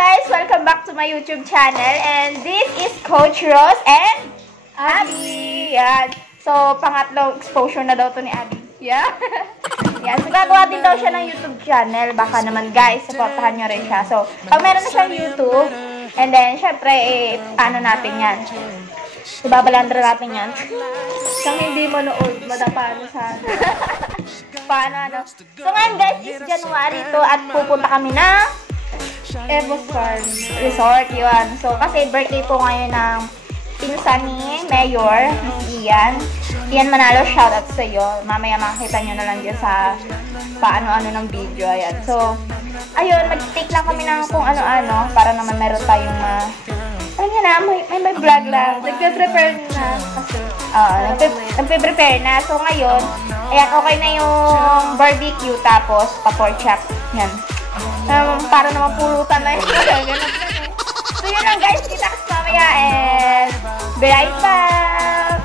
guys! Welcome back to my YouTube channel. And this is Coach Rose and Abby. Yan. So, pangatlong exposure na daw to ni Abby. Yeah. Yan. So, gagawa din daw siya ng YouTube channel. Baka naman guys, supportahan nyo rin siya. So, pag meron na siyang YouTube, and then, syempre, paano natin yan? Ibabalandra natin yan. Kung hindi manood, madapano sana. Paano, ano? So, ngayon guys, is January to at pupunta kami na Evos Farm Resort, yun. So, kasi birthday po ngayon ng pinsan ni Mayor, Miss Ian. Ian Manalo, shoutout sa iyo. Mamaya makikita nyo na lang dyan sa paano-ano ng video. Ayan. So, ayun, mag-take lang kami ng kung ano-ano para naman meron tayong alam nyo na, may vlog lang. Nagpe-prepare na. Nagpe-prepare na. So, ngayon, ayan, okay na yung barbecue tapos pa-pork chop. Yan. Para naman pulutan na yun. So, yun lang guys. Kita kasi mamaya and be right back.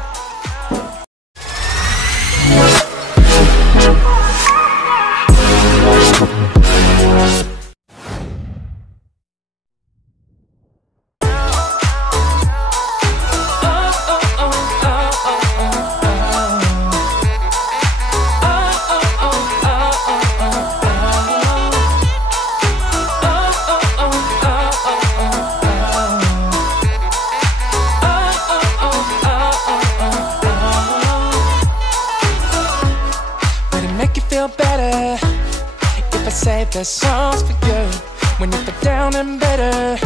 Better if I save the songs for you when you feel down and better.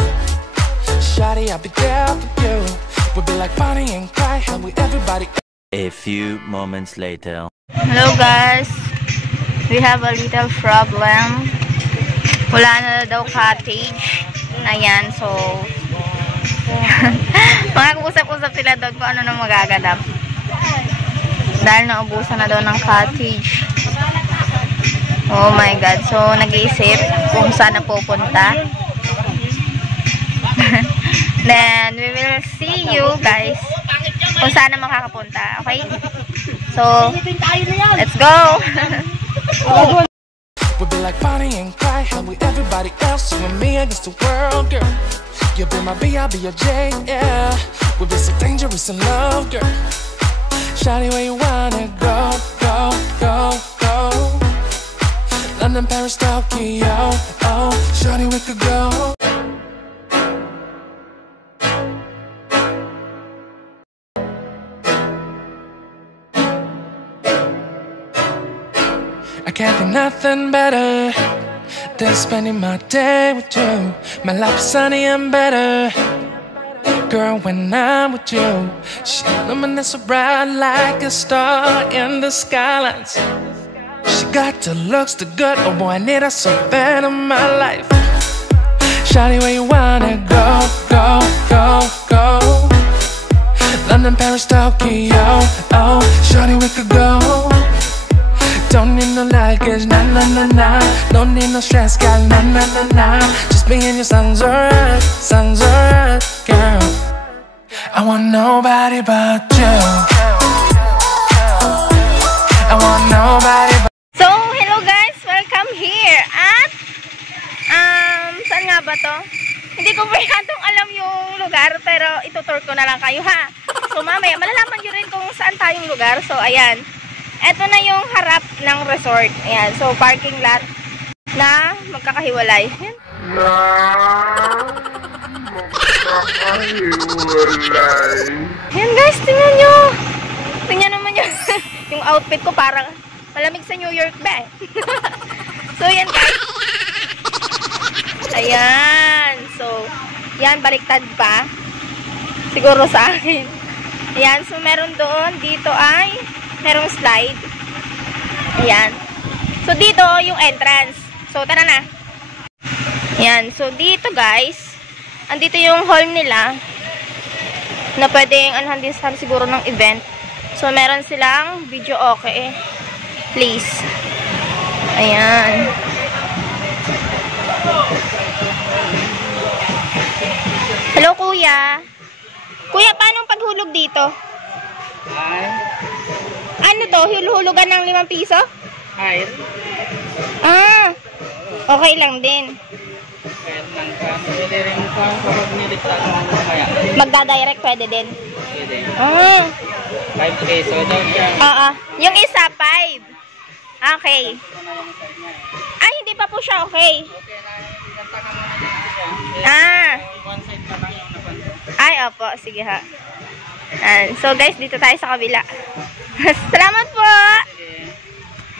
Shawty, I'll be there for you. We'll be like Bonnie and Clyde, how we everybody. A few moments later. Hello guys, we have a little problem. Wala na daw cottage. Ayan, so mag-usap-usap sila doon kung ano na magaganap. Dahil naubusan na daw ng cottage. Oh my God. So, nag-iisip kung saan na pupunta. Then, we will see you guys kung saan na makakapunta. Okay? So, let's go! We'll be like Bonnie and Clyde, how we everybody else, you and me against the world, girl. You'll be my B, I'll be your J, yeah. We'll be so dangerous in love, girl. Shawty, where you wanna go, go, go, go? London, Paris, Tokyo, oh, shawty, we could go. I can't think nothing better than spending my day with you. My life is sunny and better, girl, when I'm with you. She illuminates so bright like a star in the skylines. She got the looks, the good, oh boy, I need her so bad in my life. Shawty, where you wanna go, go, go, go? London, Paris, Tokyo, oh, shawty, we could go. Don't need no luggage, nah, nah, nah, nah. Don't need no stress, girl, nah, nah, nah, nah. Just being your sounds alright, girl. I want nobody but you. I want nobody but. So, hello guys! Welcome here at saan nga ba to? Hindi ko masyadong alam yung lugar, pero itutur ko na lang kayo ha. So, mamaya malalaman nyo rin kung saan tayong lugar. So, ayan. Ito na yung harap ng resort. Ayan. So, parking lot na magkakahiwalay. Ayan. Ayan guys, tingnan nyo. Tingnan naman yung, yung outfit ko parang malamig sa New York ba eh. So, yan guys. Ayan. So, yan, baliktad pa. Siguro sa akin. Ayan. So, meron doon. Dito ay merong slide. Ayan. So, dito yung entrance. So, tara na. Ayan. So, dito guys, andito yung hall nila na pwedeng anuhan din siguro ng event. So, meron silang video okay. Please. Ayan. Hello, kuya. Kuya, paano paghulog dito? Ano to? Hulugan ng 5 piso? Ay. Ah. Okay lang din. Pwede rin ito ang kapag nilitag mo mamaya. Magda-direct pwede din. Pwede. 5 peso daw siya. Oo. Yung isa, 5. Okay. Ay, hindi pa po siya okay. Okay na, ilantakan mo na dito siya. One side na lang yung napansin. Ay, opo. Sige ha. Yan. So guys, dito tayo sa kabila. Salamat po!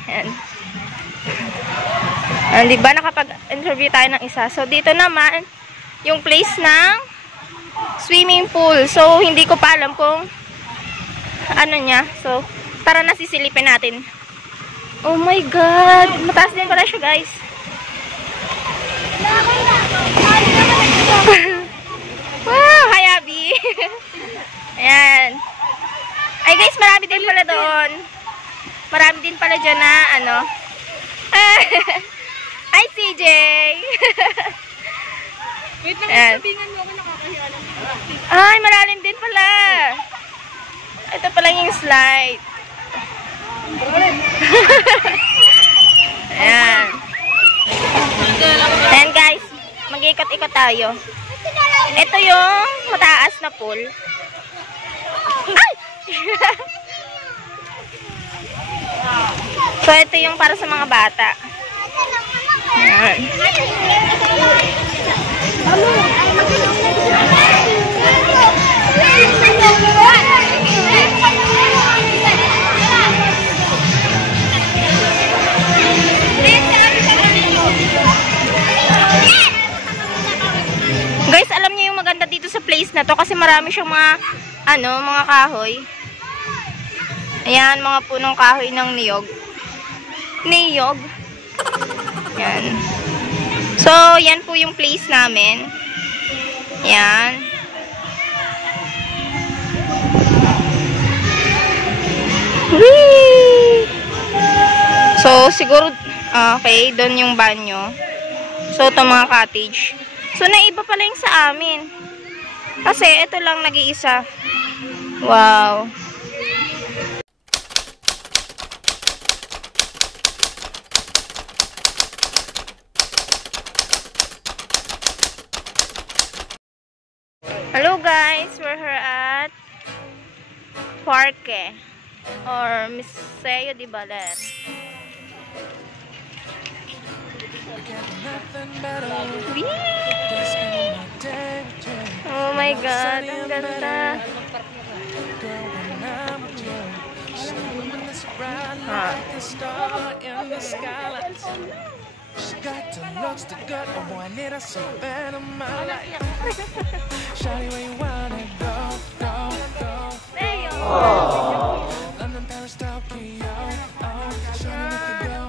Yan. Diba nakapag-interview tayo ng isa. So dito naman, yung place ng swimming pool. So hindi ko pa alam kung ano niya. So tara na sisilipin natin. Oh my God! Mataas din pala siya guys. Wow! Hi Abby! Ayan. Ay guys, marami din pala doon. Marami din pala dyan na ano. Hi CJ! Wait lang, sabihin mo ako nakakahiya lang. Ay, malalim din pala. Ito pala yung slide. Ayan. Ayan guys, mag-ikot-ikot tayo. Ito yung mataas na pool. Ay! So, ito yung para sa mga bata. Ayan. Guys, alam niyo yung maganda dito sa place na to kasi marami siyang mga mga kahoy. Ayan, mga punong kahoy ng niyog. Niyog. Yan. So, yan po yung place namin. Yan. Whee! So, siguro, okay, doon yung banyo. So, ito mga cottage. So, naiba pala yung sa amin. Kasi, ito lang nag-iisa. Wow. Hello guys, we're here at Parque or Museo de Baler. Oh my God, ang ganda. She got the looks, the gut, oh boy, I need her so bad in my life. Shawty, where you wanna go, go, go? London, Paris, Tokyo, oh, show me we could go.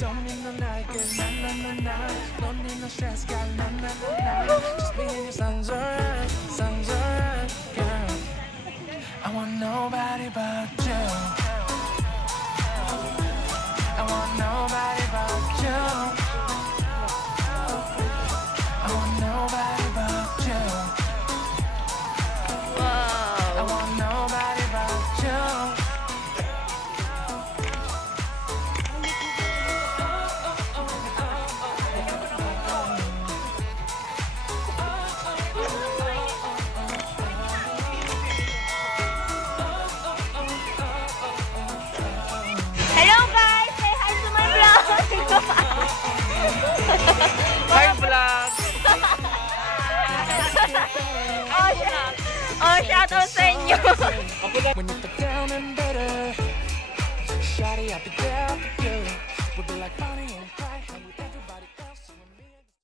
Don't need no night, get na na na na. Don't need no stress, got na na na na. Just be in your sun's alright, girl. I want nobody but you. I want nobody but you. I want nobody but you. I want nobody but you. Hello guys! Say hi to my vlog! Hi vlog! Shout out sa inyo! When you put down and better, shawty, I'll be there for you.